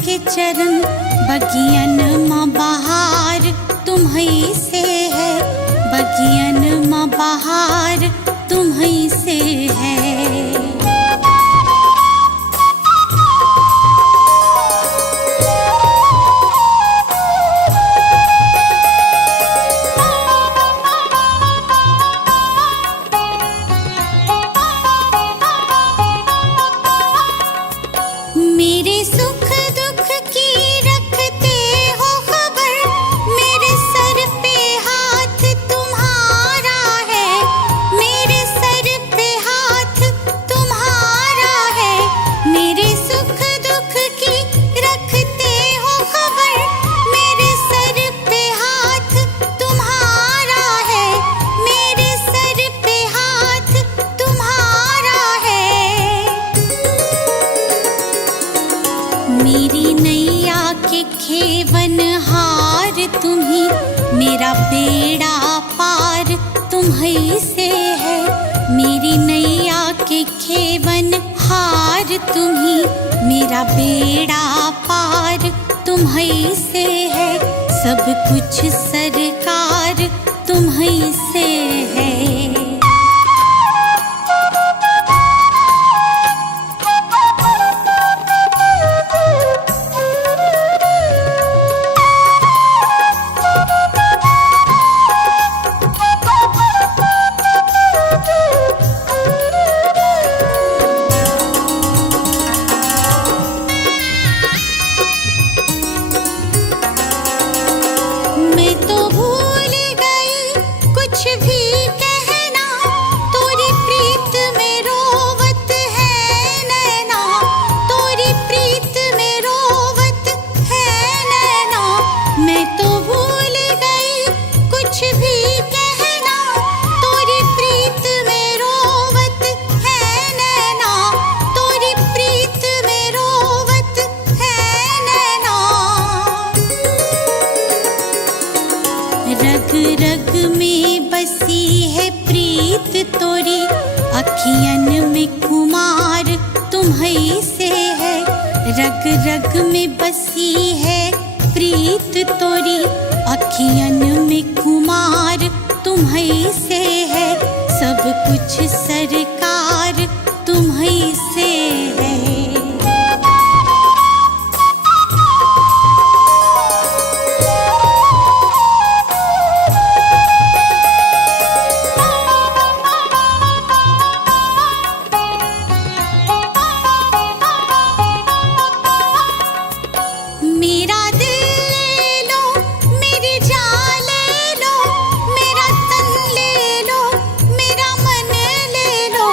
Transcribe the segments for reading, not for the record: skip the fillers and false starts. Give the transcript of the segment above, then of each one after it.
के चरण बगियन माँ बहार तुम्हीं से है, बगियन माँ बहार तुम्हीं से है। मेरे सुख दुख की रखते हो खबर, मेरे सर पे हाथ तुम्हारा है, मेरे सर पे हाथ तुम्हारा है। मेरे सुख दुख की रखते हो खबर, मेरे सर पे हाथ तुम्हारा है, मेरे सर पे हाथ तुम्हारा है। मेरी नैया के खेवन हार तुम्हीं, मेरा बेड़ा पार तुम्हीं से है। मेरी नैया के खेवन हार तुम्हीं, मेरा बेड़ा पार तुम्हीं से है। सब कुछ सरकार तुम्हीं से है। मैं तो भूल गई कुछ भी कहना, तोरी प्रीत में रोवत है नैना, तोरी प्रीत में रोवत है नैना। मैं तो भूल गई कुछ भी कहना, तोरी प्रीत में रोवत है नैना, तोरी प्रीत में रोवत है नैना। रग रग में बसी है प्रीत तोरी, अखियन में कुमार तुम्हीं से है। रग रग में बसी है प्रीत तोरी, अखियन में कुमार तुम्हीं से है। सब कुछ सरकार तुम्हीं से है। मेरा दिल ले लो, मेरी जान ले लो, मेरा तन ले लो, मेरा मन ले लो,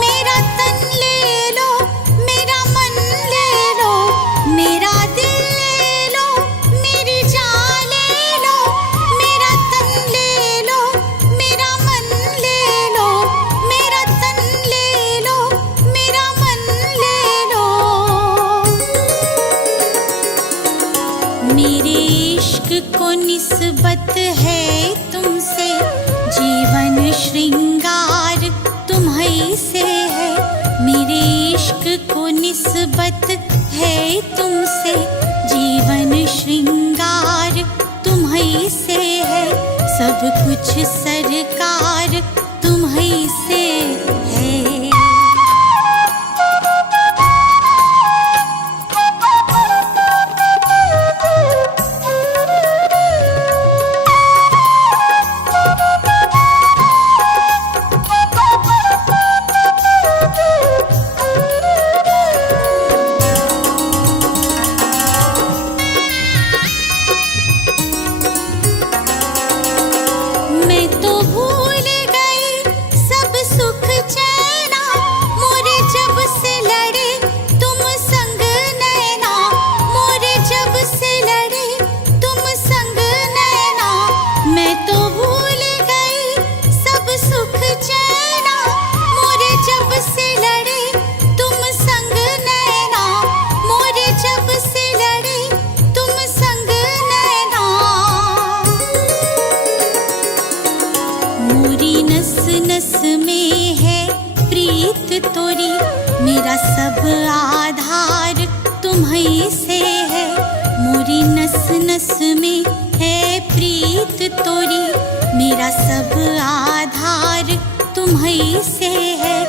मेरा तन ले लो, मेरा मन ले लो। मेरा दिल ले लो, मेरी जान ले लो, मेरा तन ले लो, मेरा मन ले लो, मेरा तन ले लो, मेरा मन ले लो। मेरे इश्क को निस्बत है तुमसे, जीवन श्रृंगार तुम्हीं से है। मेरे इश्क को निस्बत है तुमसे, जीवन श्रृंगार तुम्हीं से है। सब कुछ सरकार तुम्हीं से है। मैं तो भूल गई सब सुख चैना, मोरे जब से लड़े तुम संग नैना, मोरे जब से लड़े तुम संग नैना। मैं तो भूल गई सब सुख चैना, मोरे जब से लड़े तुम संग नैना, मोरे जब से लड़े तुम संग नैना। मोरी नस नस में है प्रीत तोरी, मेरा सब आधार तुम तुम्हीं से है, मोरी नस नस में है प्रीत तोरी, मेरा सब आधार तुम्हीं से है,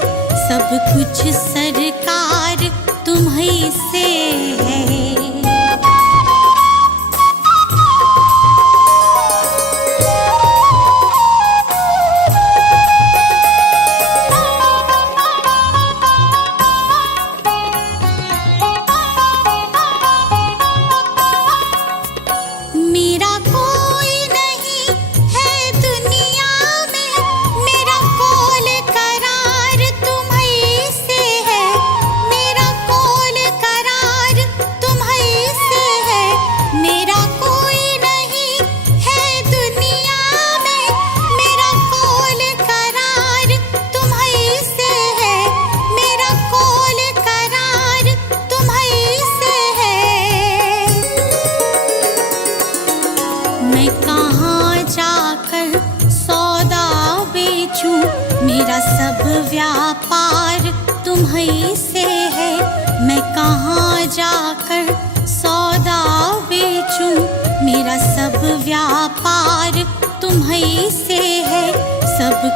सब कुछ सरकार तुम्हीं से है। मेरा सब व्यापार तुम्हीं से है, मैं कहाँ जाकर सौदा बेचूं, मेरा सब व्यापार तुम्हीं से है, सब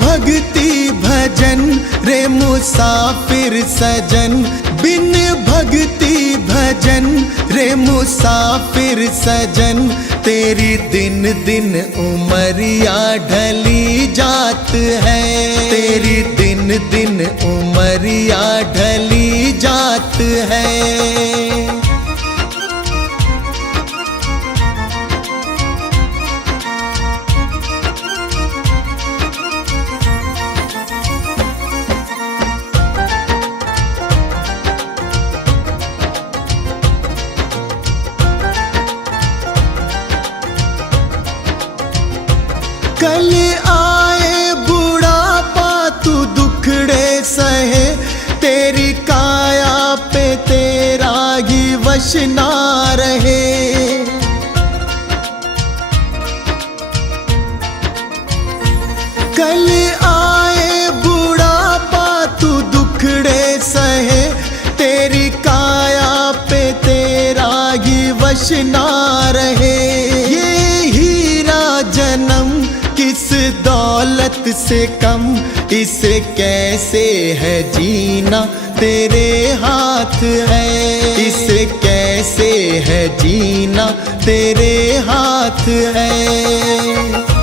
भक्ति भजन रे मुसाफिर सजन, बिन भक्ति भजन रे मुसाफिर सजन, तेरी दिन दिन उमरिया ढली जात है, तेरी दिन दिन उमरिया ढली जात है। कल आए बुढ़ापा तू दुखड़े सहे, तेरी काया पे तेरा ही वश ना रहे। कल आए बुढ़ापा तू दुखड़े सहे, तेरी काया पे तेरा ही वश ना रहे। ये हीरा जन्म किस दौलत से कम, इसे कैसे है जीना तेरे हाथ है, इसे कैसे है जीना तेरे हाथ है।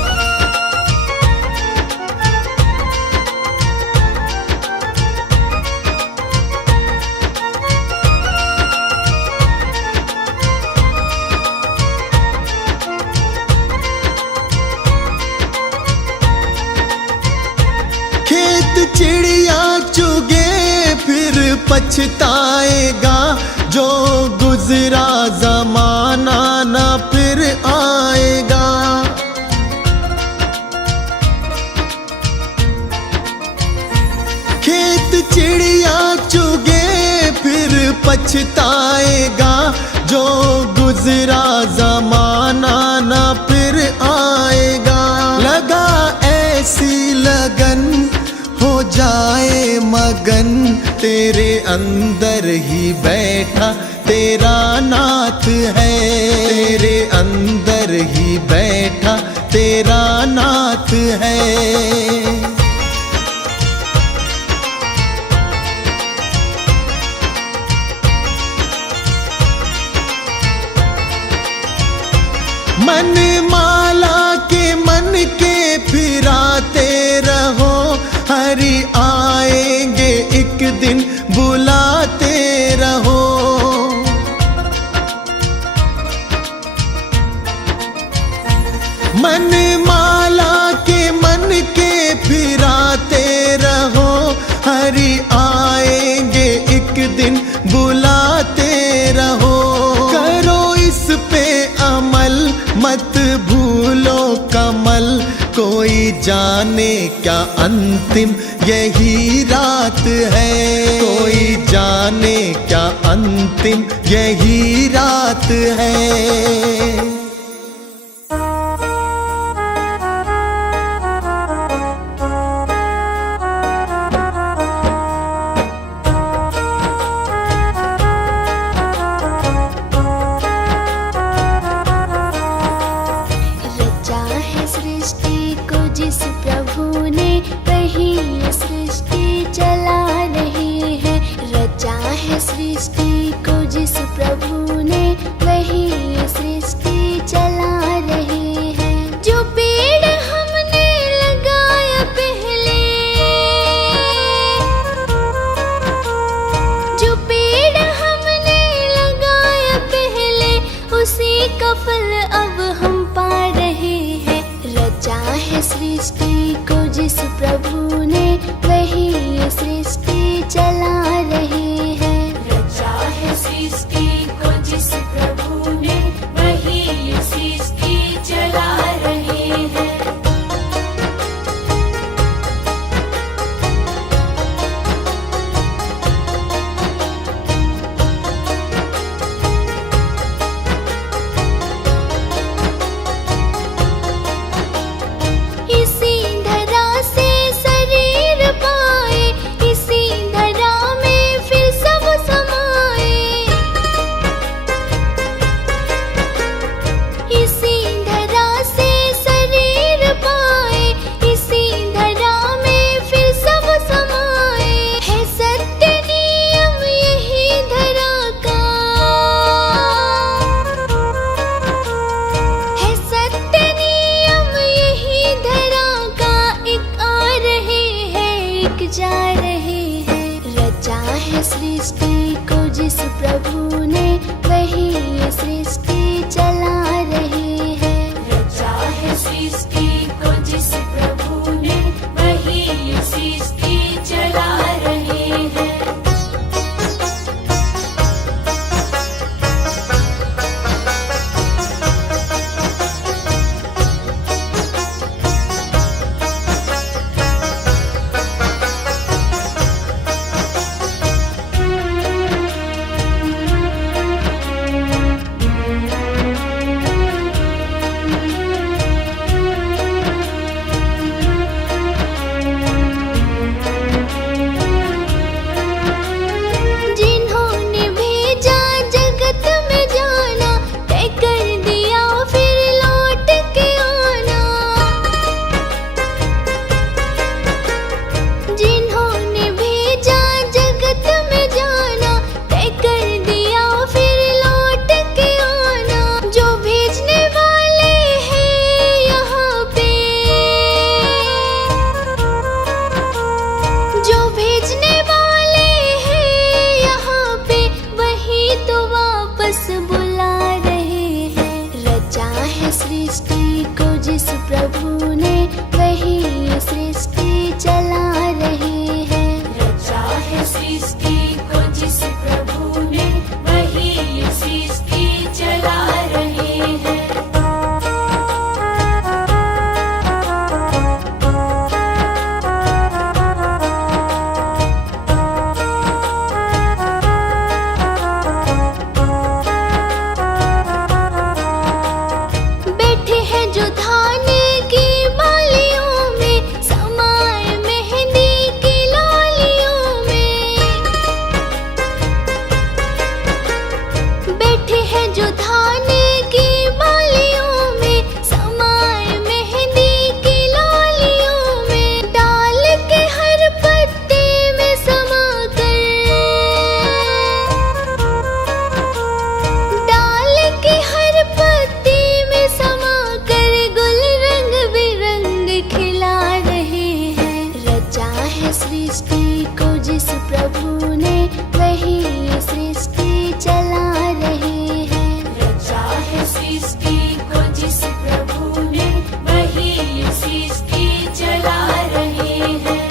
चिड़िया चुगे फिर पछताएगा, जो गुजरा जमाना ना फिर आएगा। खेत चिड़िया चुगे फिर पछताएगा, जो गुजरा जमाना ना फिर आएगा। लगा ऐसी लगन हो जाए मगन, तेरे अंदर ही बैठा तेरा नाथ है, तेरे अंदर ही बैठा तेरा नाथ है। मन माला के मन के फिराते रहो, हरि आएंगे एक दिन बुलाते रहो। मन माला के मन के फिराते रहो, हरि आएंगे एक दिन बुलाते रहो। करो इस पे अमल मत भूलो कमल, कोई जाने क्या अंतिम यही रात है, कोई जाने क्या अंतिम यही रात है। जिस प्रभु ने वही ये सृष्टि चला रही है, रचा है सृष्टि को जिस प्रभु ने वही ये सृष्टि चला रही है। जो पेड़ हमने लगाया पहले, जो पेड़ हमने लगाया पहले, उसी का फल अब हम पा रहे हैं। रचा है सृष्टि को जिस प्रभु ने वही ये सृष्टि चला रही है, रचा है सृष्टि को जिस जो धाने की बालियों में समाए मेहंदी की लालियों में, डाल के हर पत्ते में समा कर, डाल के हर पत्ते में समा कर गुल रंग बिरंग खिला रहे हैं। रचा है सृष्टि को जिस प्रभु ने, वही ये सृष्टि चला रहे हैं। रचा है सृष्टि को जिस प्रभु ने, वही ये सृष्टि चला रहे हैं।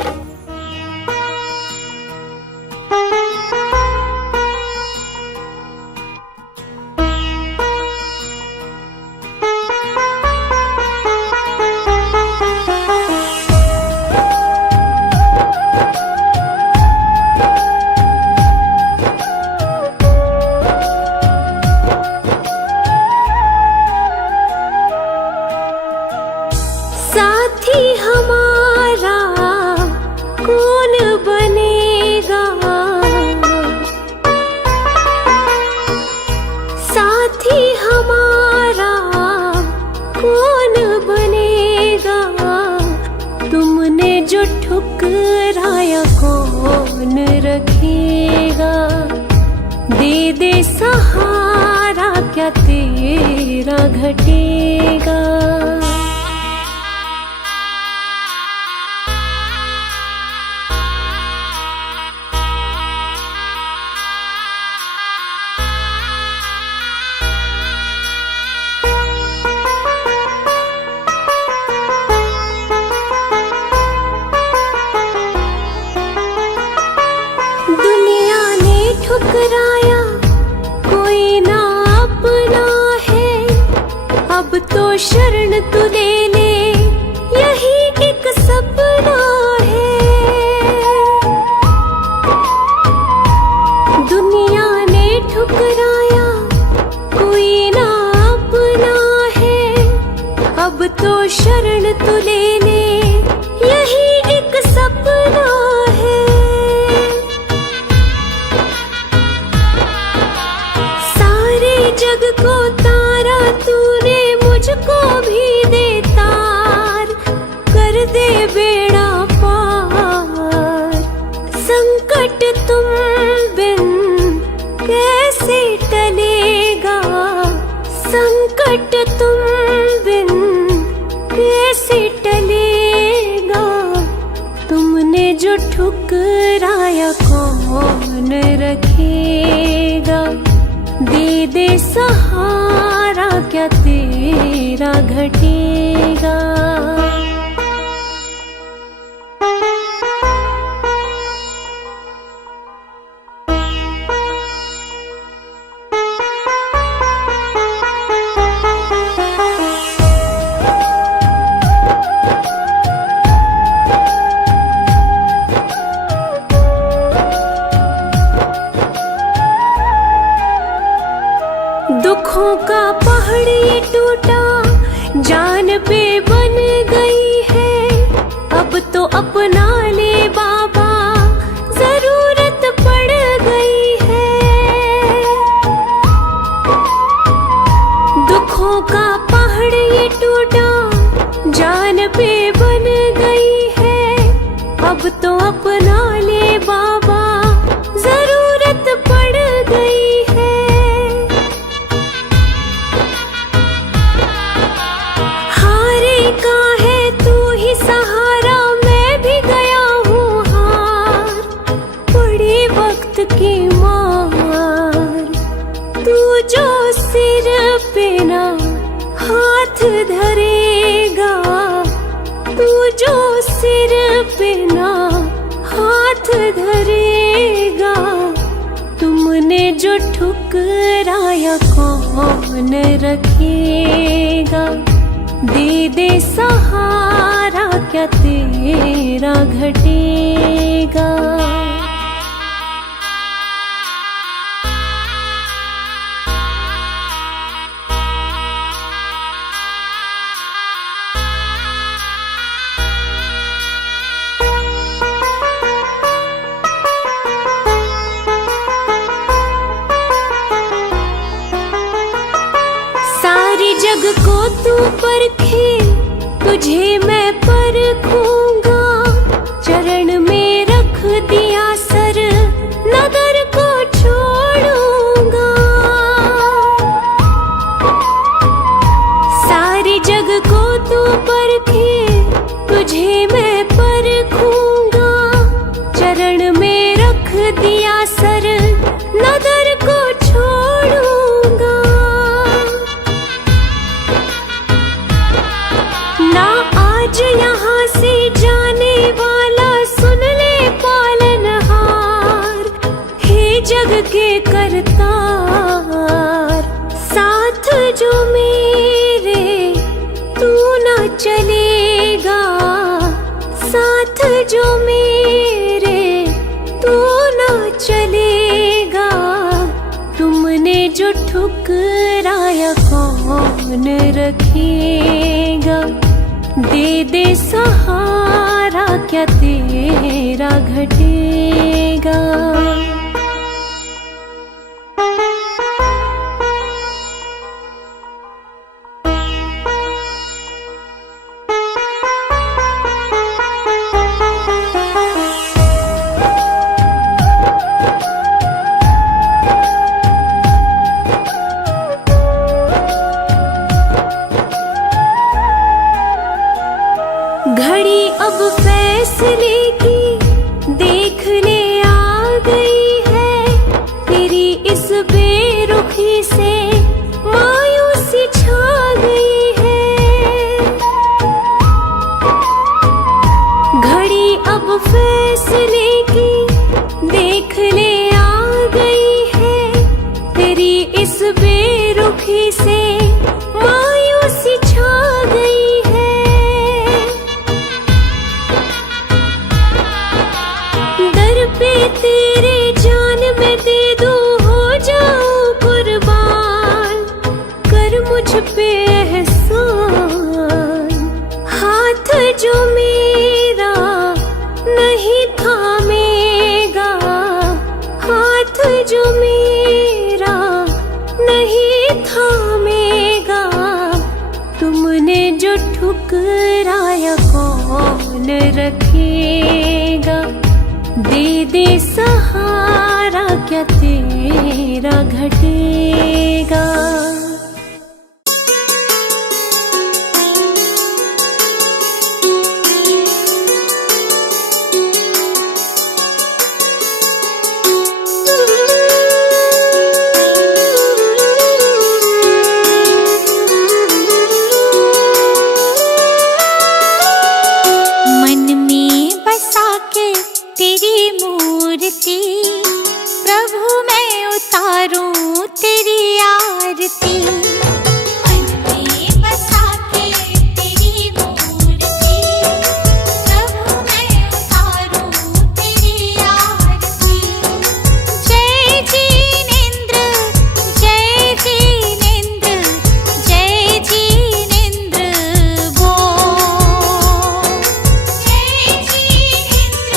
साथी हमारा कौन बनेगा, साथी हमारा कौन बनेगा, तुमने जो ठुकराया कौन रखेगा। दे दे सहारा क्या तेरा घटेगा। दुनिया ने ठुकराया कोई ना अपना है, अब तो शरण तू ले ले यही एक सपना है। दुनिया ने ठुकराया कोई ना अपना है, अब तो शरण तू ले ले यही एक सपना है। सारे जग को तारा तूने, मुझको भी दे तार, कर दे बेड़ा पार। संकट तुम बिन कैसे टलेगा, संकट तुम बिन कैसे टलेगा। तुमने जो ठुकराया कौन रखेगा। दे दे सहारा क्या तेरा घटेगा। दुखों का पहाड़ ये टूटा, जान पे बन गई है। अब तो अपना ले बाबा, जरूरत पड़ गई है। दुखों का पहाड़ ये टूटा, जान पे बन गई है। अब तो अपना ले बाबा, जरूरत पड़ गई है। हारे का है तू ही सहारा, मैं भी गया हूँ हार। पड़ी वक्त की मार, तू जो सिर पे ना हाथ धरेगा, तू जो सिर पे ना हाथ धरेगा। तुमने जो ठुकराया कौन रखेगा। दे दे सहारा क्या तेरा घटेगा। जग को तू परखे, तुझे मैं परखूंगा। चरण में रख दिया सर, नगर को छोड़ूंगा। सारे जग को तू परखे, तुझे मैं परखूंगा। चरण में रख दिया सर, नगर को छोड़ूंगा। ना आज यहाँ से जाने वाला, सुन ले पालनहार। हे जग के करतार, साथ जो मेरे तू ना चलेगा। साथ जो मेरे तू ना चलेगा। तुमने जो ठुकराया कौन रखेगा। दे दे सहारा, क्या तेरा घटेगा। घड़ी अब फैसले की देखने आ गई है। तेरी इस बेरुखी से मायूसी छा गई है। घड़ी अब फैसले की देखने आ गई है। तेरी इस बेरुखी से मायूसी छा गई है। पे तेरे जान में दे दूं, हो जाऊं कुर्बान। कर मुझ पे एहसान। हाथ जो मेरा नहीं थामेगा। हाथ जो मेरा नहीं थामेगा। तुमने जो ठुकराया कौन रखेगा। दे दे सहारा, क्या तेरा घटेगा। प्रभु मैं उतारूं तेरी आरती। मन में बसा के तेरी मूर्ति, प्रभु मैं उतारूं तेरी आरती। जय जिनेंद्र, जय जिनेंद्र, जय जिनेंद्र बोल। जय जिनेंद्र,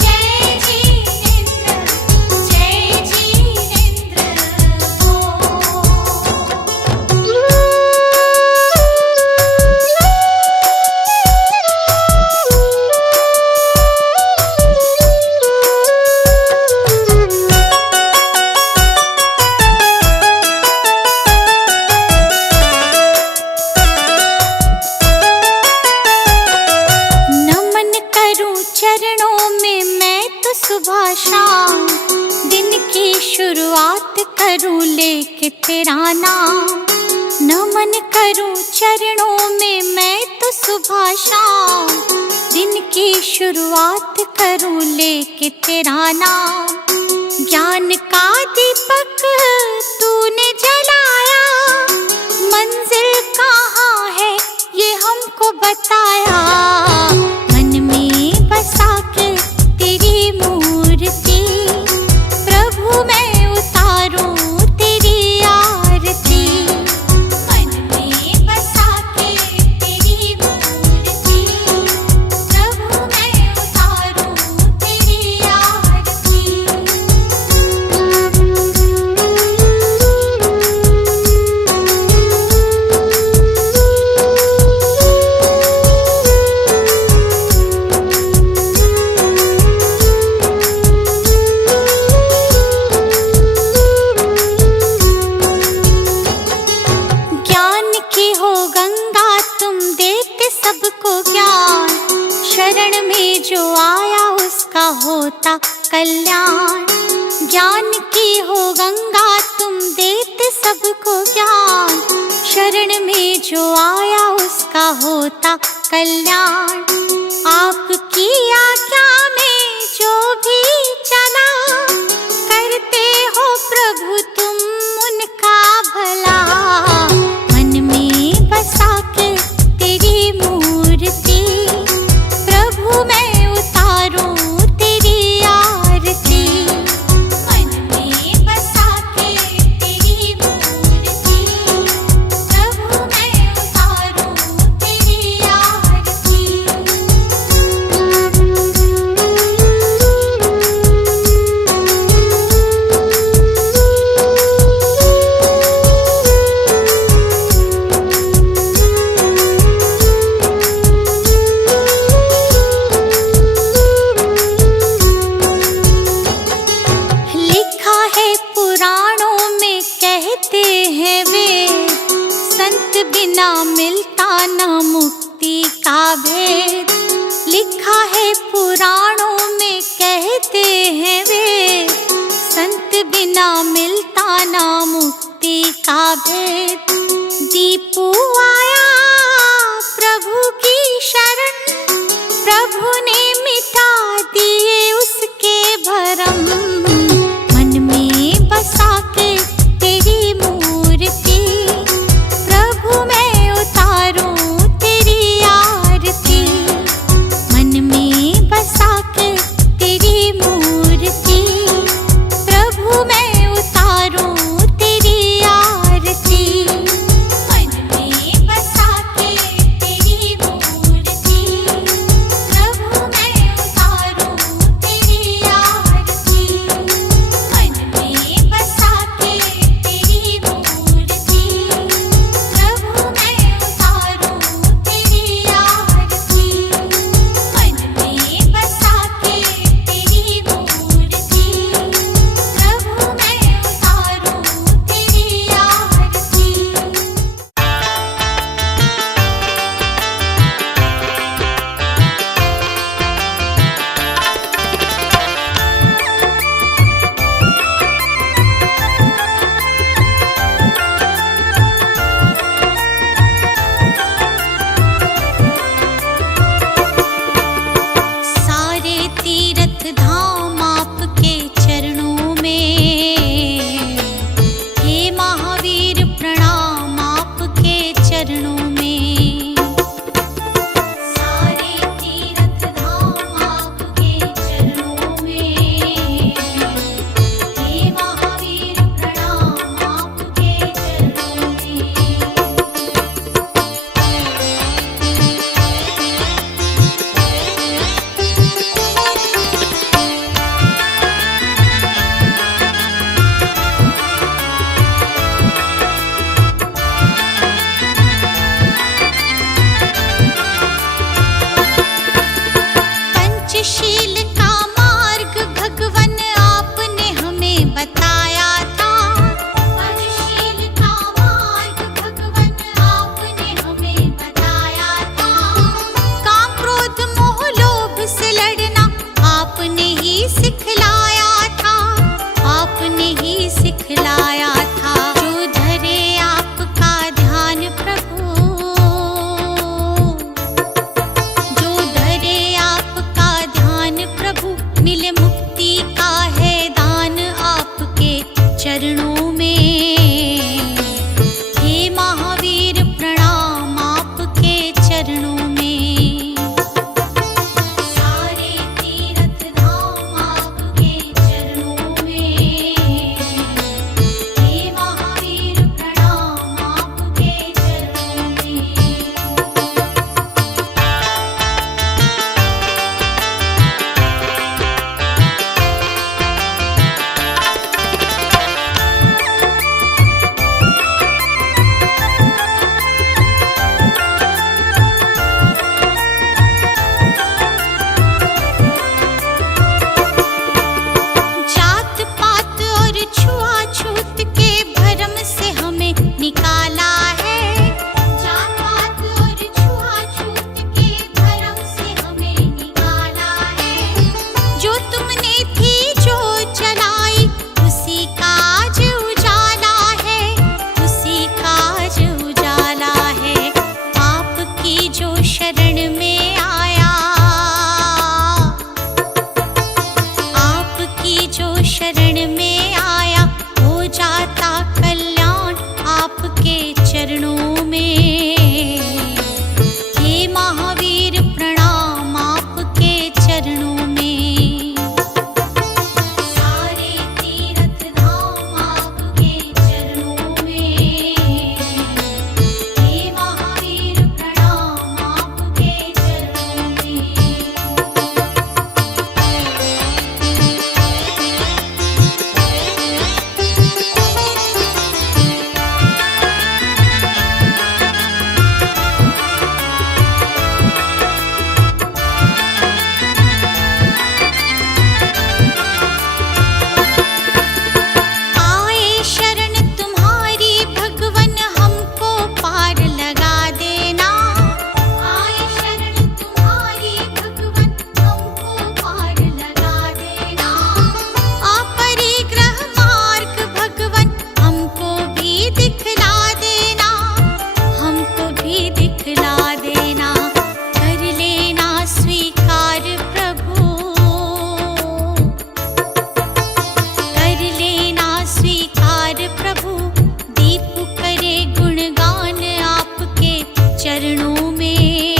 जय जिनेंद्र, जय जिनेंद्र बोल। नमन करूं चरणों में मैं तो सुबह शाम। दिन की शुरुआत करूं लेके तेरा नाम। नमन करूं चरणों में मैं तो सुबह शाम। दिन की शुरुआत करूं लेके तेरा नाम। ज्ञान का दीपक तूने जलाया। मंजिल कहाँ है ये हमको बताया। मन में बसा के तेरी मूर्ति, प्रभु मैं उतारूं तेरी आरती। मन में बसा के तेरी मूर्ति, प्रभु मैं उतारूं तेरी आरती। में जो आया उसका होता कल्याण। ज्ञान की हो गंगा तुम देते सबको ज्ञान। शरण में जो आया उसका होता कल्याण। आपकी आज्ञा में जो भी चला करते हो प्रभु तुम उनका भला। मन में बसा के तेरी मूर्ति प्रभु मैं उतारूं तेरी आरती। मन में बसा के तेरी मूर्ति प्रभु मैं उतारूं तेरी आरती। लिखा है पुराणों में कहते हैं वेद, संत बिना मिलता न मुक्ति का भेद। लिखा है पुराणों में कहते हैं वेद, संत बिना मिलता न मुक्ति का भेद। दीपू आया प्रभु की शरण, प्रभु ने मिटा दिए उसके भरम। मन में बसा के तेरी मूर्ति प्रभु मैं उतारूं तेरी आरती। मन में बसा के तेरी मूर्ति प्रभु मैं उतारूं तेरी आरती। मन में बसा के तेरी मूर्ति प्रभु चरणों में। हे महावीर प्रणाम आपके चरणों में। सारे तीर्थ धाम आपके चरणों में। हे महावीर प्रणाम आपके चरणों में। आए शरण तुम्हारी भगवन हमको पार लगा देना। आए शरण तुम्हारी भगवन हमको पार लगा देना। अपरिग्रह मार्ग भगवन हमको भी दिखला देना। हमको भी दिखला देना। कर लेना स्वीकार प्रभु। कर लेना स्वीकार प्रभु। दीप करे गुणगान आपके चरणों में।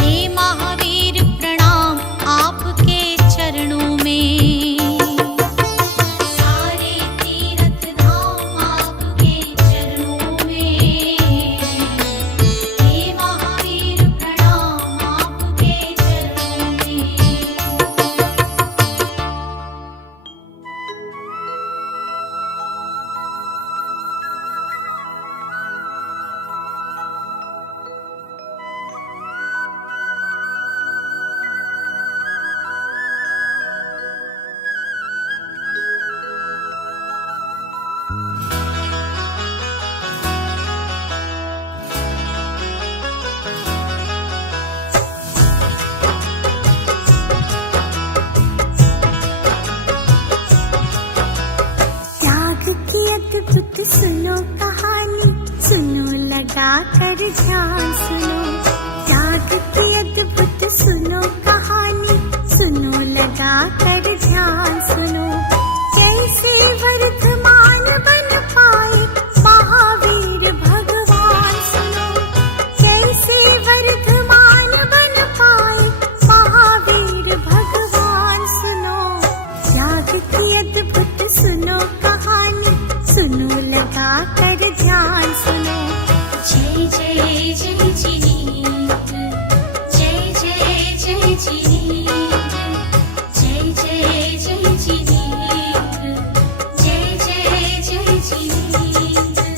हे महावीर प्रणाम आपके चरणों में। सारे तीर्थ धाम आपके चरणों में। हे महावीर प्रणाम आपके चरणों में। त्याग की अद्भुत सुनो कहानी, सुनो लगा कर ध्यान सुनो। त्याग की अद्भुत सुनो कहानी, सुनो लगा कर ध्यान सुनो। कैसे वर्धमान बन पाए महावीर भगवान सुनो। कैसे वर्धमान बन पाए महावीर भगवान सुनो। त्याग की अद्भुत सुनो कहानी, सुनो लगा कर ध्यान सुनो। जय जय जय जिनेन्द्र। जय जय जय जिनेन्द्र। जय जय जय जिनेन्द्र। जय जय जय जिनेन्द्र।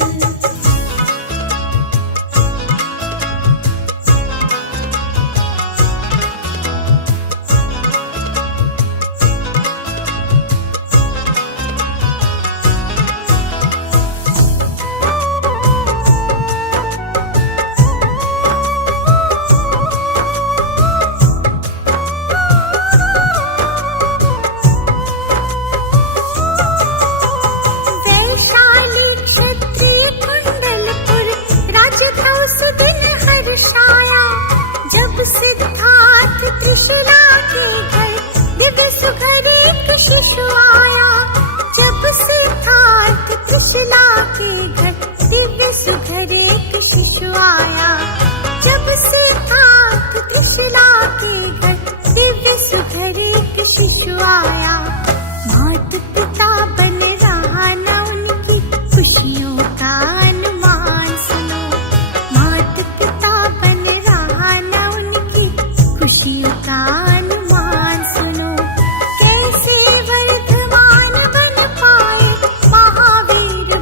वैशाली क्षत्रिय कुंडलपुर राजधौस दिन हर्षाया। जब सिद्धार्थ त्रिशिला के घर दिव्य सुघर एक शिशु आया। जब सिद्धार्थ त्रिशिला के घर दिव्य सुघर एक शिशु आया। जब सिद्धार्थ त्रिशिला के घर दिव्य सुघर एक शिशु आया। मात पिता बन रहा न उनकी खुशियों का अनुमान सुनो। मात पिता बन रहा न उनकी खुशियों का अनुमान सुनो। कैसे वर्धमान बन पाए महावीर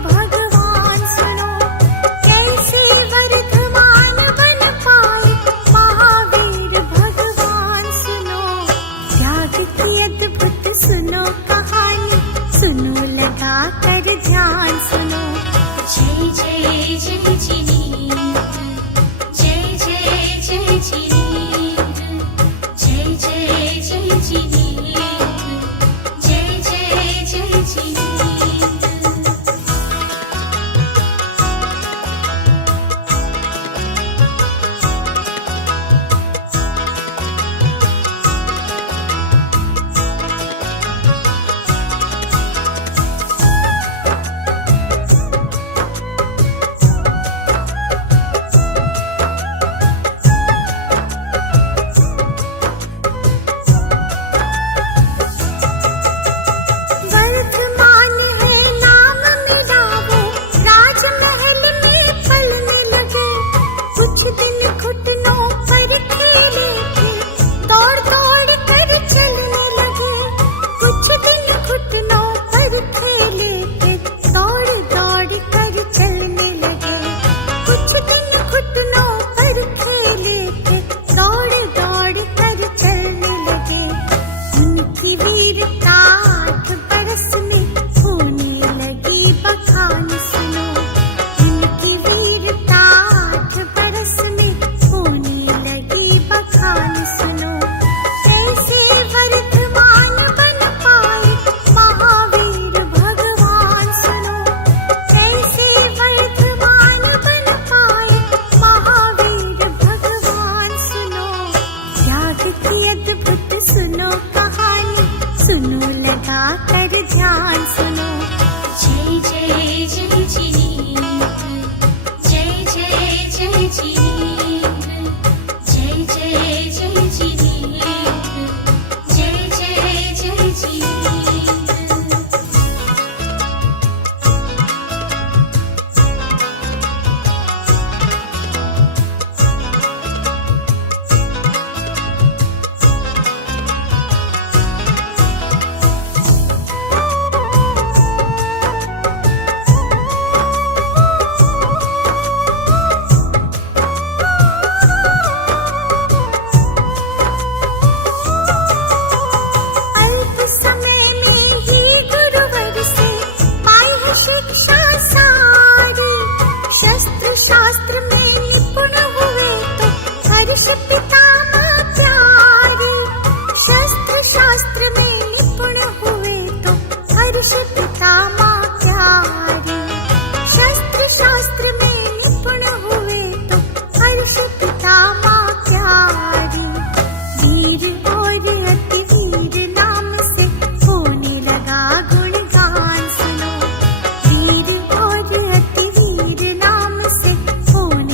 शास्त्र में निपुण हुए तो हर्ष पितामह प्यारे। शस्त्र शास्त्र में निपुण हुए तो हर्ष पितामह प्यारे। शस्त्र शास्त्र में निपुण हुए तो हर्ष पितामह प्यारे। वीर और अति वीर नाम से होने लगा गुणगान सुनो। वीर और अति वीर नाम से होने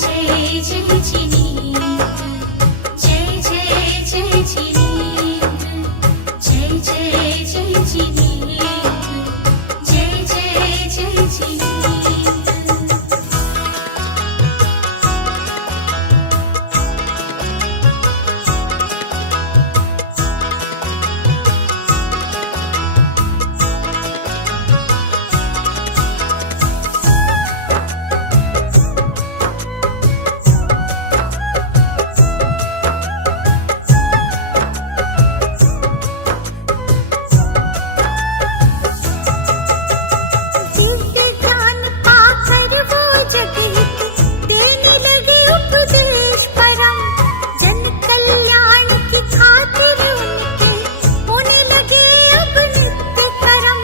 जय जय जिनेन्द्र, जय जय जय जिनेन्द्र, जय जय जय जिनेन्द्र, जय जय जय जिनेन्द्र। दिव्य ज्ञान पाकर वो जगहित देने लगे उपदेश परम। जन कल्याण की खातिर उनके होने लगे अब नित्य कर्म।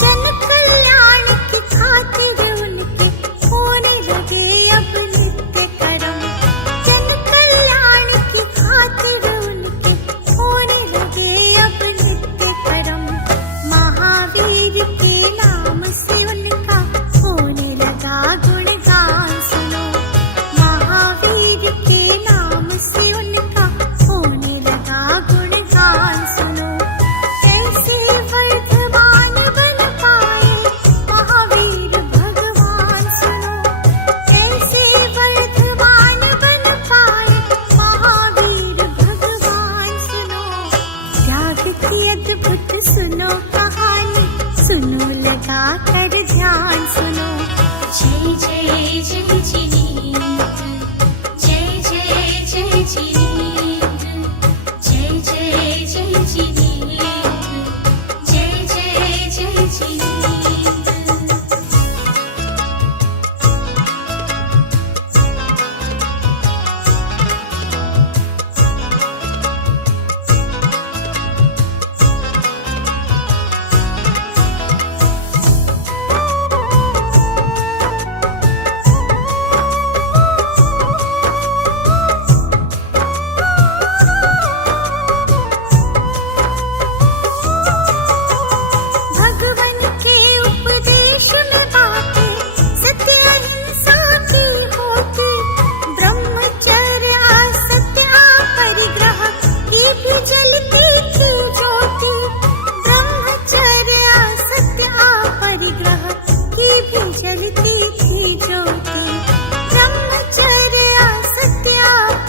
जन कल्याण की खातिर उनके होने लगे अब नित्य कर्म। जन कल्याण की खातिर उनके होने लगे अब नित्य कर्म। महावीर के नाम से उनका होने लगा गुणगान सुनो। महावीर के नाम से उनका होने लगा गुणगान सुनो। कैसे वर्धमान बन पाए महावीर भगवान सुनो। कैसे वर्धमान बन पाए महावीर भगवान सुनो। त्याग की अद्भुत सुनो कहानी, सुनो लगा कर ध्यान सुनो। जय जय जय जिनेन्द्र, जय जय जय जिनेन्द्र, जय जय जय जिनेन्द्र, जय जय जय जिनेन्द्र। भगवन के उपदेश में बातें सत्य अहिंसा की होती। ब्रह्मचर्य असत्य परिग्रह की भी जलती थी ज्योति। ब्रह्मचर्य असत्य परिग्रह की भी जलती थी ज्योति। ब्रह्मचर्य असत्य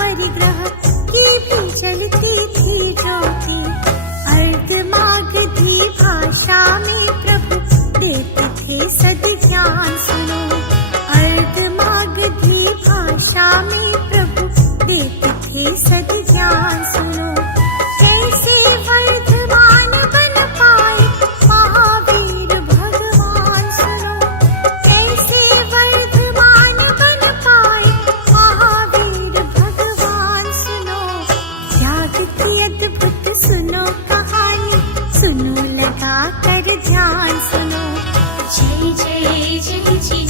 परिग्रह की भी जलती थी ज्योति। अर्धमागधी भाषा में प्रभु देते थे सद्ज्ञान सुनो। अर्धमागधी भाषा में प्रभु देते थे सद्ज्ञान सुनो। कैसे वर्धमान बन पाए महावीर भगवान सुनो। कैसे वर्धमान बन पाए महावीर भगवान सुनो। त्याग की अद्भुत सुनो कहानी, सुनो लगा कर ध्यान सुनो। जय जय जय जिनेन्द्र,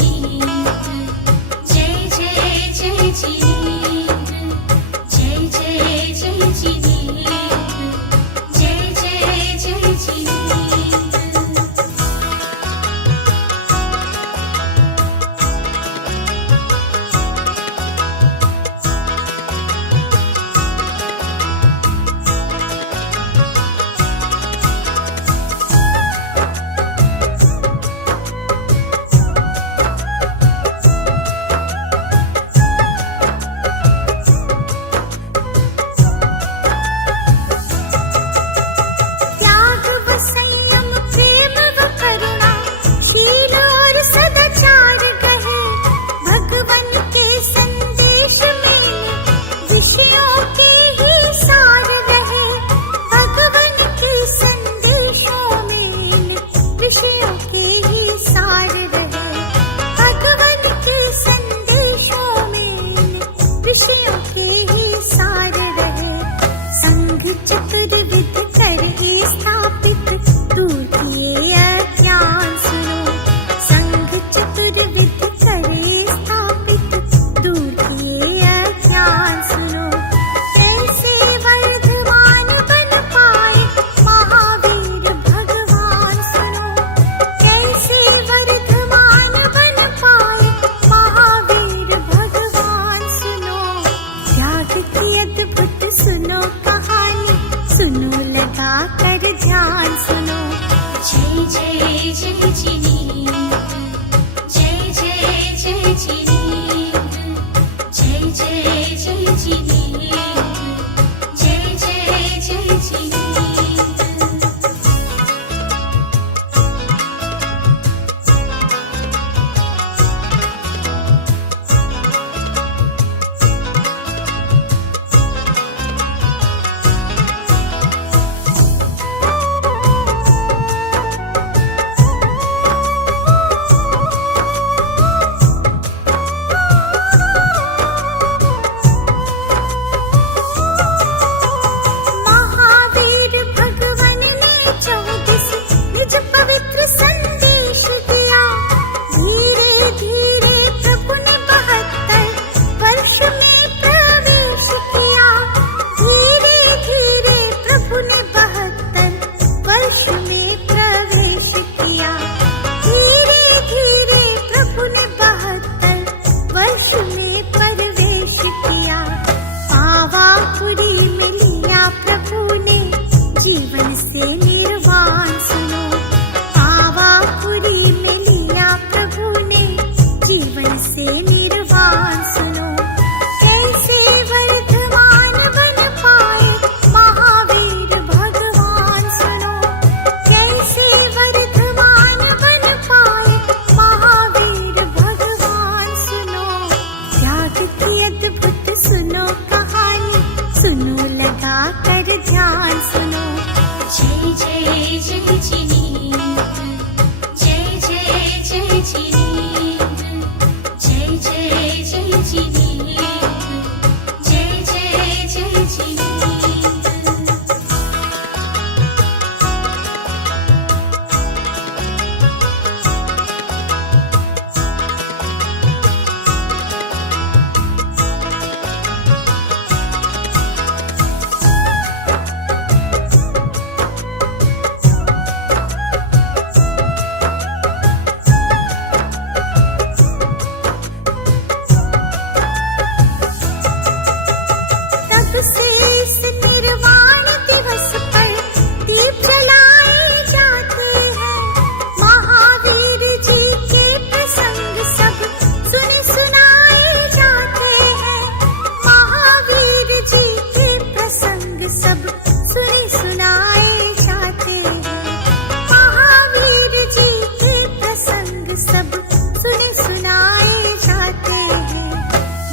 सुनाए जाते हैं।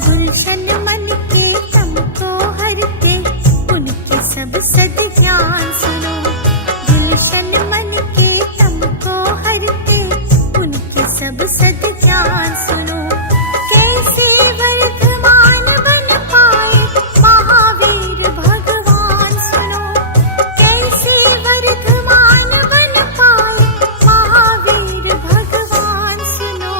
गुलशन मन के तुमको हरते, उनके सब सद्ज्ञान सुनो। गुलशन मन के तुमको हरते, उनके सब सद्ज्ञान सुनो। कैसे वर्धमान बन पाए महावीर भगवान सुनो। कैसे वर्धमान बन पाए महावीर भगवान सुनो।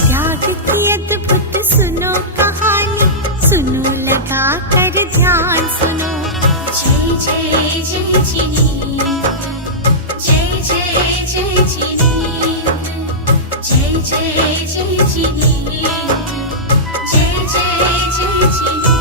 त्याग की अद्भुत सुनो कहानी, सुनो लगा कर ध्यान सुनो। जय जय जय जिनी, जय जय जय जिनी, जय जय जय जिनी, जय जय जय जिनी।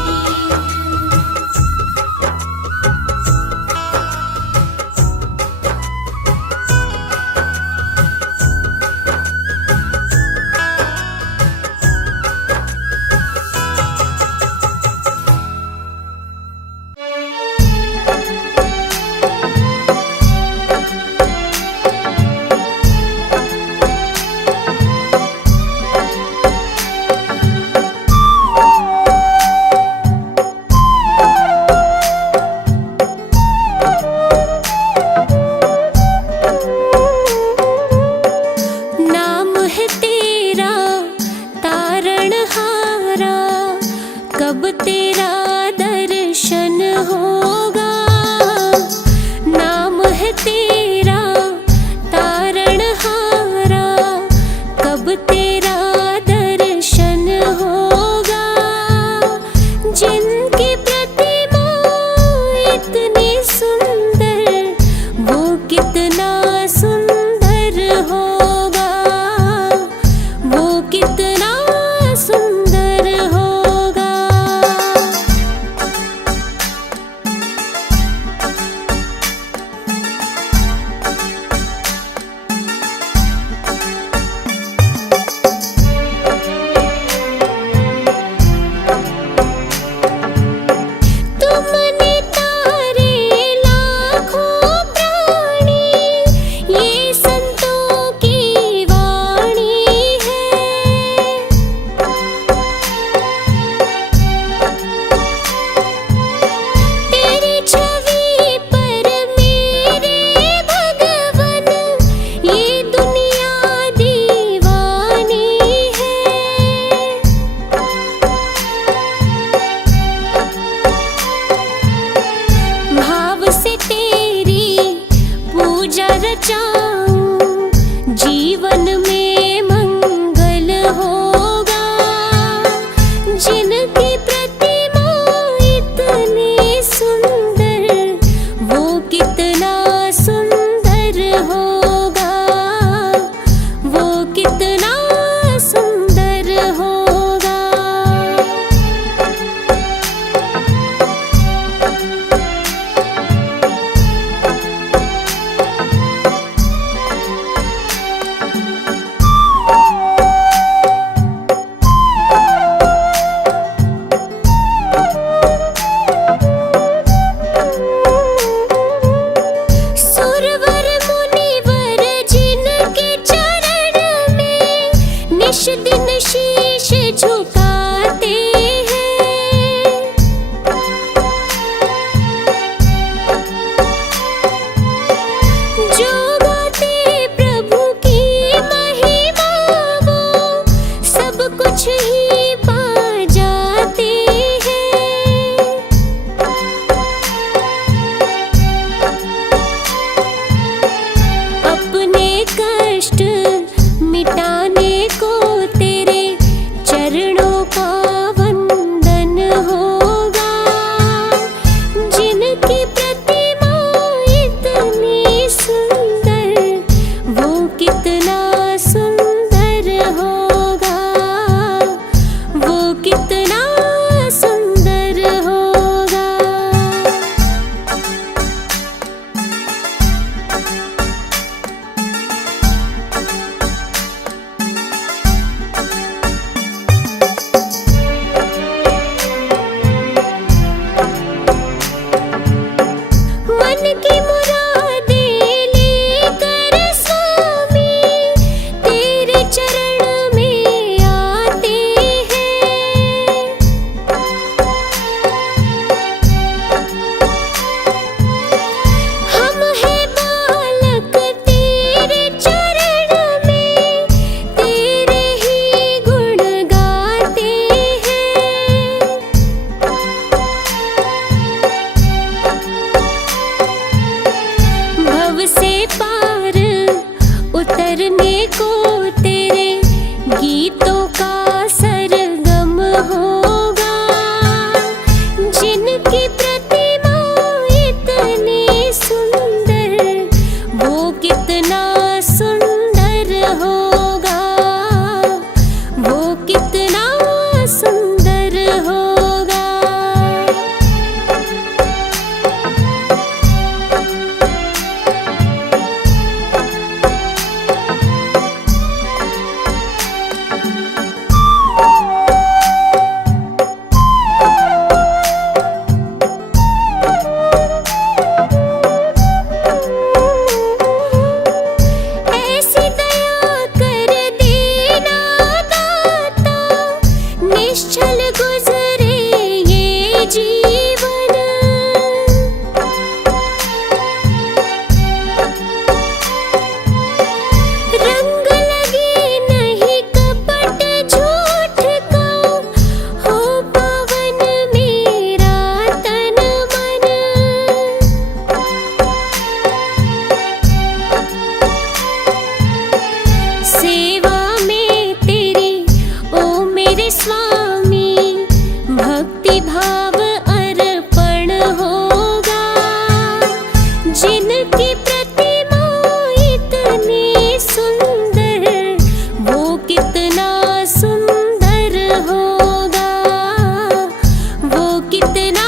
नाम है तेरा तारणहारा, कब तेरा दर्शन होगा। नाम है तेरा तारणहारा, कब तेरा दर्शन होगा। जिनकी प्रतिमा इतनी सुंदर, वो कितना सुंदर होगा। वो कितना सुंदर होगा। तुमने तारे लाखों प्राणी, ये संतों की वाणी है। तेरी छवि पर मेरे भगवन, ये दुनिया दीवानी है। भाव से तेरी पूजा रचाऊं, जीवन में मंगल होगा। जिनकी प्रतिमा इतनी सुंदर, वो कितना सुंदर होगा। वो कितना सुंदर होगा। सुरवर मुनिवर जिनके चरण में निश दिन शीश झुकाते हैं। जो गाते प्रभु की महिमा, वो सब कुछ ही पा जाते हैं। अपने कष्ट मिटाने को तेरे चरणों गीतों का सरगम होगा। जिनकी प्रतिमा इतनी सुंदर, वो कितना सुंदर होगा, वो कितना सुंदर होगा। ऐसी दया कर देना दाता, निश्चल गुजरे ये जीवन। रंग लगे नहीं कपट झूठ का, हो पावन मेरा तन मन। सेवा में तेरी ओ मेरे स्वामी, भक्ति भाव अर्पण होगा। जिनकी प्रतिमा इतनी सुंदर, वो कितना सुंदर होगा, वो कितना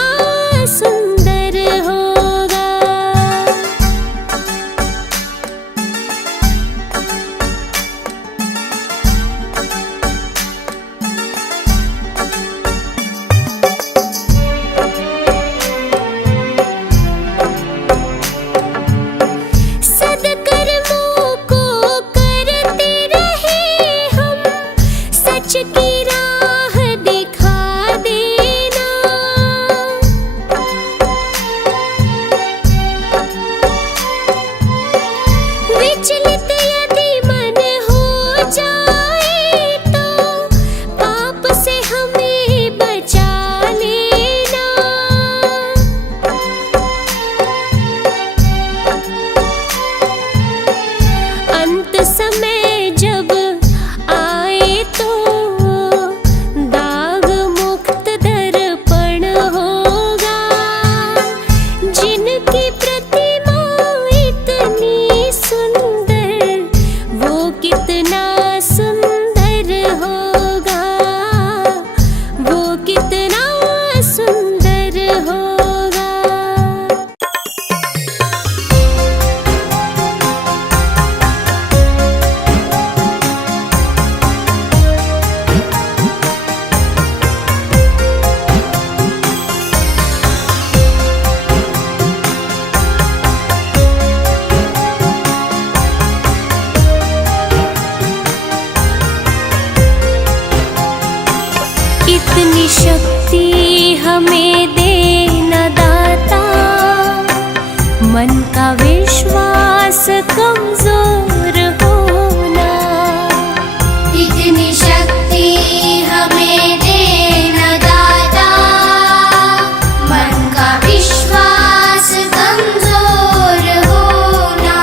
सुंदर होगा। सद्कर्मों को करते रहे हम, सच की राह दिखा देना। विचलित यदि मन हो जाए, तो पाप से हमें बचा लेना। अंत समय जब आए तो दाग मुक्त दर्पण होगा। जिनकी प्रतिमा इतनी सुंदर, वो कितना सुंदर होगा, वो कितना सुंदर होगा। इतनी शक्ति हमें देना दाता, मन का विश्वास कमजोर होना। इतनी शक्ति हमें देना दाता, मन का विश्वास कमजोर होना।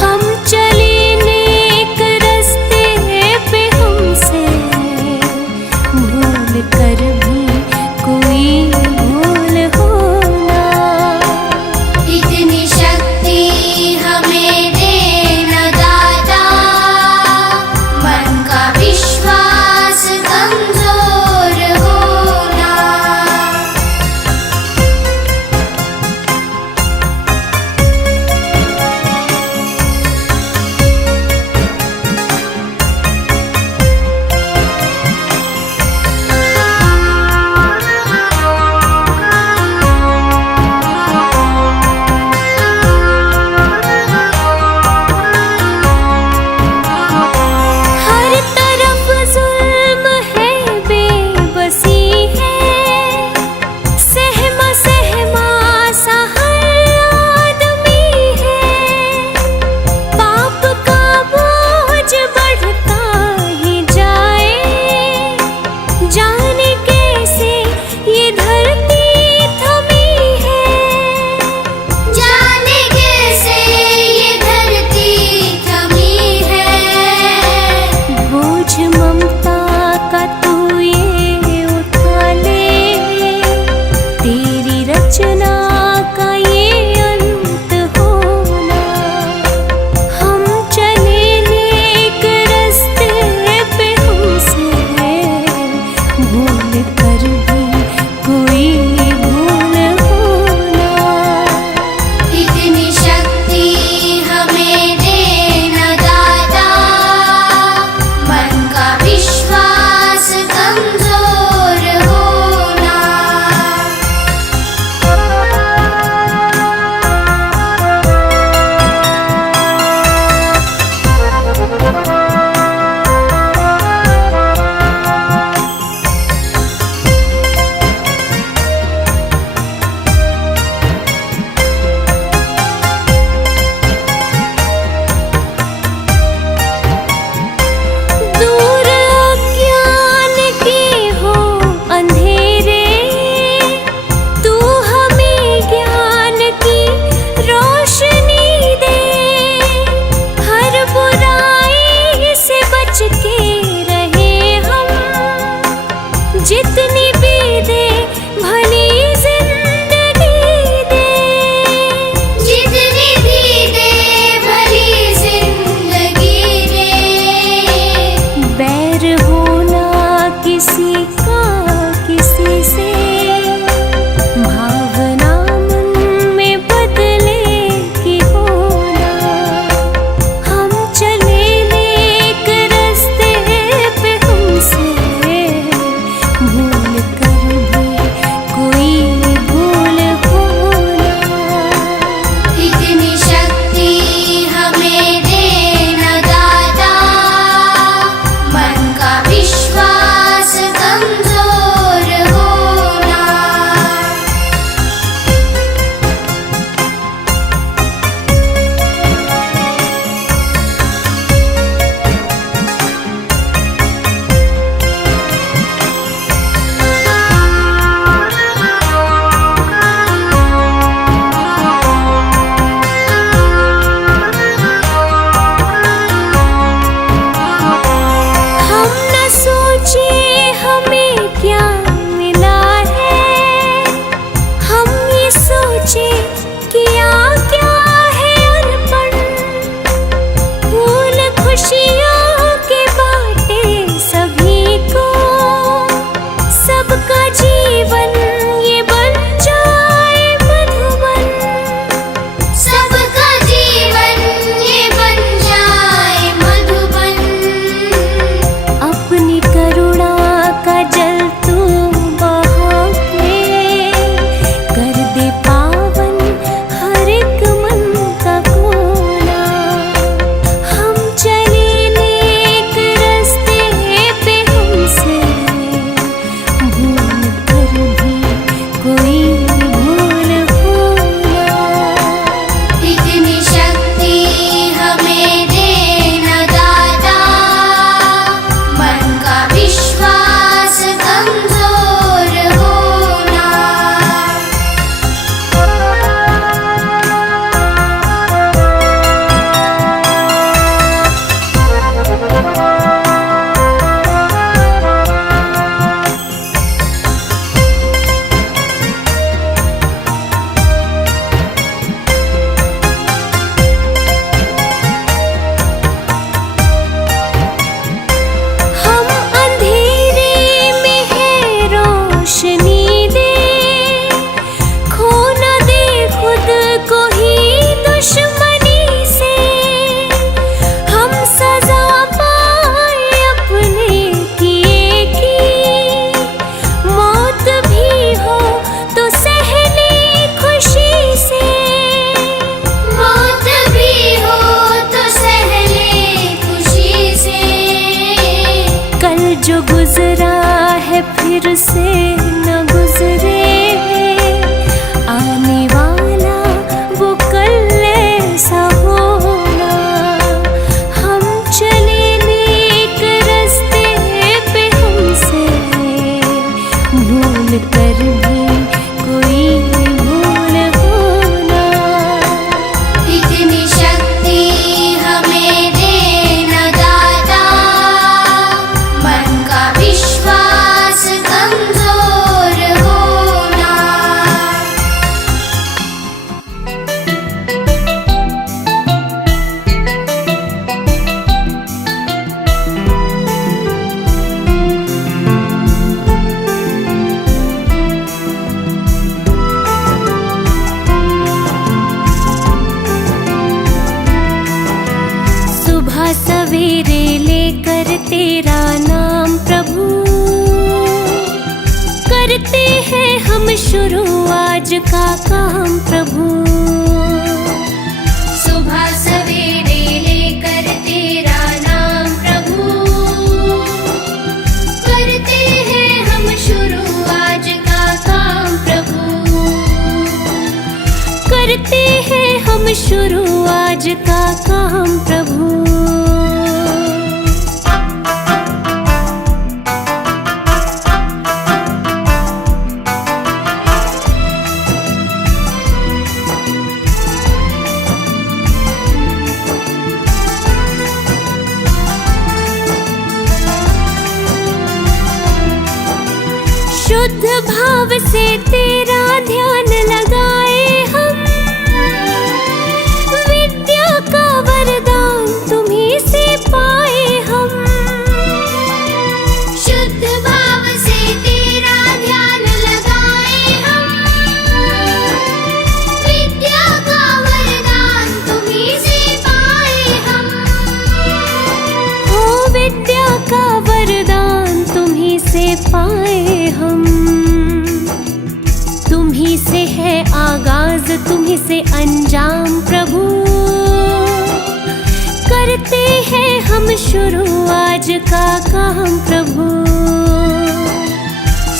हम चले नेक रास्ते पे, हमसे भूल कर भी कोई भूल होना। इतनी शक्ति हमें देना दाता, मन का विश्वास कमजोर ममता का तू ये उठा ले, तेरी रचना का ये अंत होना। हम चले नेक रास्ते पे, हमसे भूल कर भी कोई भूल होना। इतनी शक्ति हमें देना दाता, मन का विश्वास कमजोर होना। दूर अज्ञान के हो अंधेरे, तू हमें ज्ञान की रोशनी दे। हर बुराई से बच के रहे हम, जितनी भी दे भली जिंदगी दे। जितनी भी दे भली जिंदगी दे। बैर होना किसी का किसी से, भावना मन में बदले की होना। हम चले नेक रास्ते पे, हमसे भूल कर भी कोई भूल होना। इतनी शक्ति हमें देना दाता, मन का विश्वास कमजोर होना। हम न सोचे हमें क्या मिला है, हम ये सोचे किया क्या है अर्पण। फूल खुशियों के बाटे सभी को, सबका जीवन ये बन जाए मधुबन। सबका जीवन ये बन जाए मधुबन। अपनी करुणा का जल तू बहा के, कर दे पावन हर एक मन का कोना। हम चले नेक रास्ते पे, हमसे भूल कर भी कोई भूल होना। इतनी शक्ति हमें देना दाता, मन का विश्वास कमजोर होना। हम अंधेरे में है रोशनी दे, खो न दे खुद को ही दुश्मनी से। हम सजा पाए अपने किए की, मौत भी हो तो सह ले खुशी से। मौत भी हो तो सह ले खुशी से। कल जो गुजरा है फिर से न गुजरे, आने वाला वो कल ऐसा होना। हम चले नेक रास्ते पे, हमसे भूल कर भी कोई भूल होना। इतनी शक्ति हमें देना दाता, तेरा नाम प्रभु। करते हैं हम शुरू आज का काम प्रभु। सुबह सवेरे लेकर तेरा नाम प्रभु। करते हैं हम शुरू आज का काम प्रभु। करते हैं हम शुरू आज का काम प्रभु। शुद्ध भाव से तेरा ध्यान लगाए हम। विद्या का वरदान तुम्हीं से पाए हम। शुद्ध भाव से तेरा ध्यान लगाए हम। विद्या का वरदान तुम्हीं से पाए हम। हो विद्या का वरदान तुम्हीं से पाए हम। तुम्हीं से है आगाज तुम्हीं से अंजाम प्रभु। करते हैं हम शुरू आज का काम प्रभु।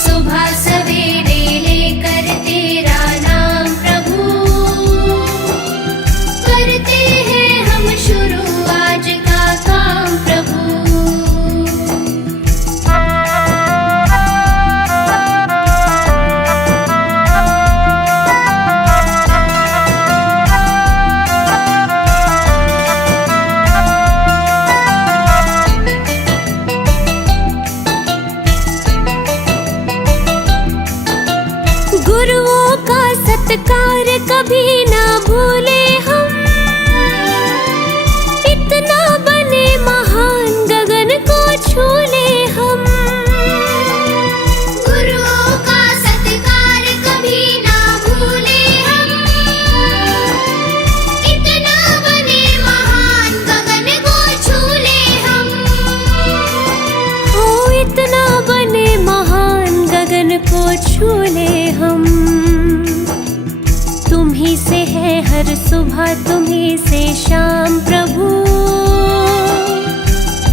सुबह सवेरे लेकर तेरा नाम प्रभु। करते हैं हम शुरू आज का काम प्रभु। गुरुओं का सत्कार कभी ना भूले हम। इतना बने महान गगन को छू ले हम। गुरुओं का सत्कार कभी ना भूले हम। इतना बने महान गगन को छू ले हम। हो इतना बने महान गगन को छू ले हम। तुम्हीं से है हर सुबह तुम्हीं से शाम प्रभु।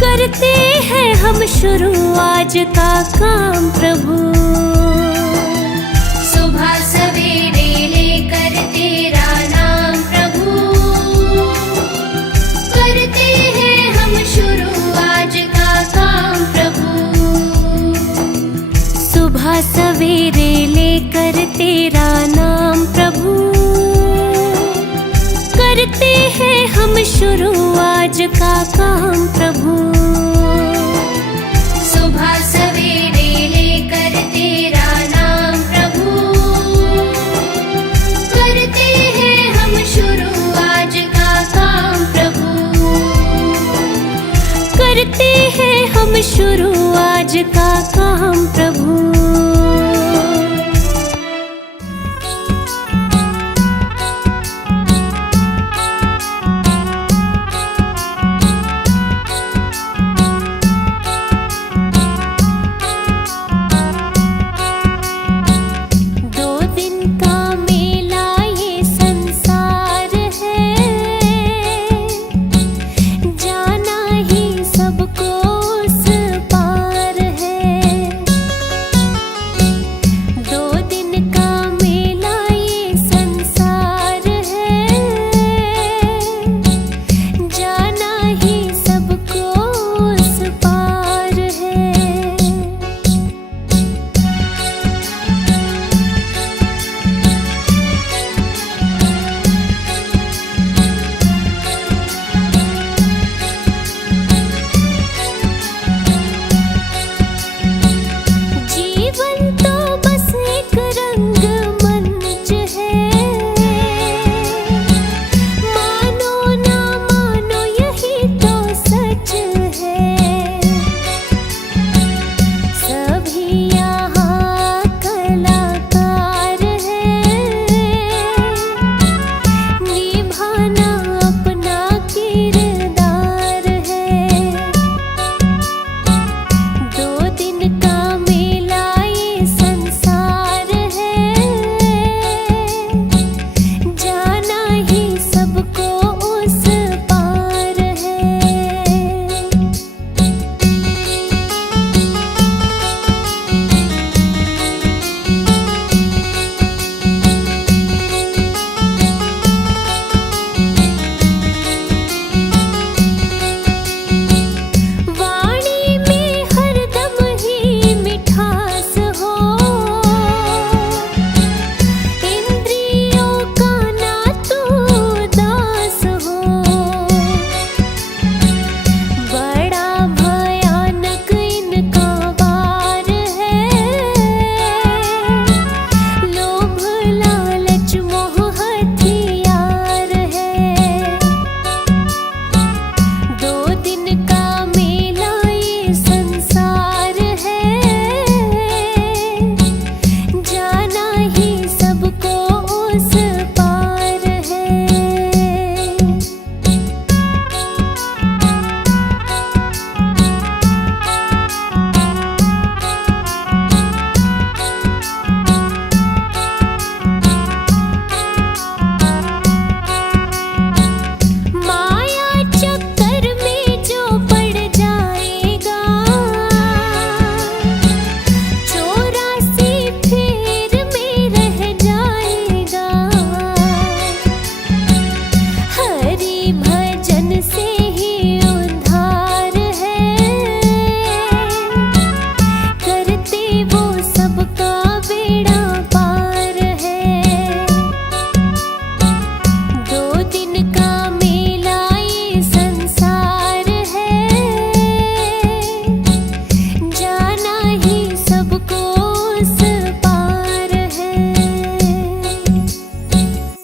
करते हैं हम शुरू आज का काम प्रभु। सुबह सवेरे लेकर तेरा नाम प्रभु। करते हैं हम शुरू आज का काम प्रभु। सुबह सवेरे लेकर तेरा नाम प्रभु। करते हैं हम शुरू आज का काम प्रभु। सुबह सवेरे लेकर तेरा नाम प्रभु। करते हैं हम शुरू आज का काम प्रभु। करते हैं हम शुरू आज का काम प्रभु।